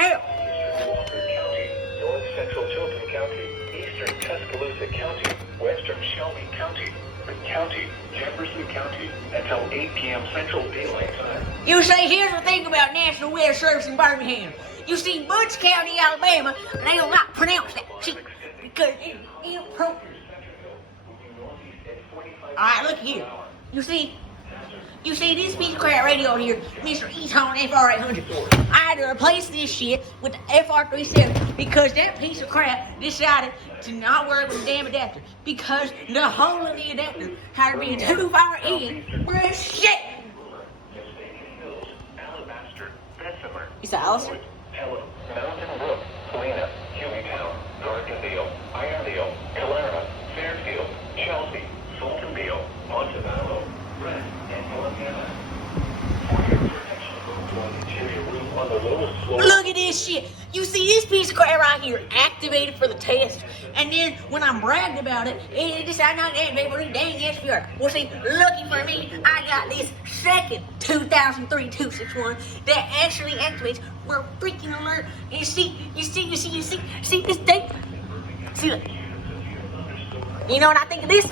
hell? North Central Chilton County, Eastern Tuscaloosa County, Western Shelby County, County, Jefferson County, until 8 p.m. Central Daylight Time. You see, here's the thing about National Weather Service in Birmingham. You see, Butch County, Alabama, they don't like pronounce that shit because it's inappropriate. Alright, look here. You see this piece of crap radio here, Mr. Eton FR800. I had to replace this shit with the FR37 because that piece of crap decided to not work with the damn adapter because the whole of the adapter had to be a 2-wire in. Shit! Alabaster, Bessemer, Is that Alistair? Pelham, Mountain Brook, Helena, Hueytown, Gardendale, Irondale, Calera, Fairfield, Chelsea, Fultonville, Montevallo, Brent, and Montana. For your protection, go to an interior room on the lowest floor. Look at this shit. You see this piece of crap right here activated for the test. And then when I'm bragged about it, it decided not to activate for the dang SPR. Well, see, lucky for me, I got this second 2003 261 that actually activates for freaking alert. And see this thing? See, look. You know what I think of this?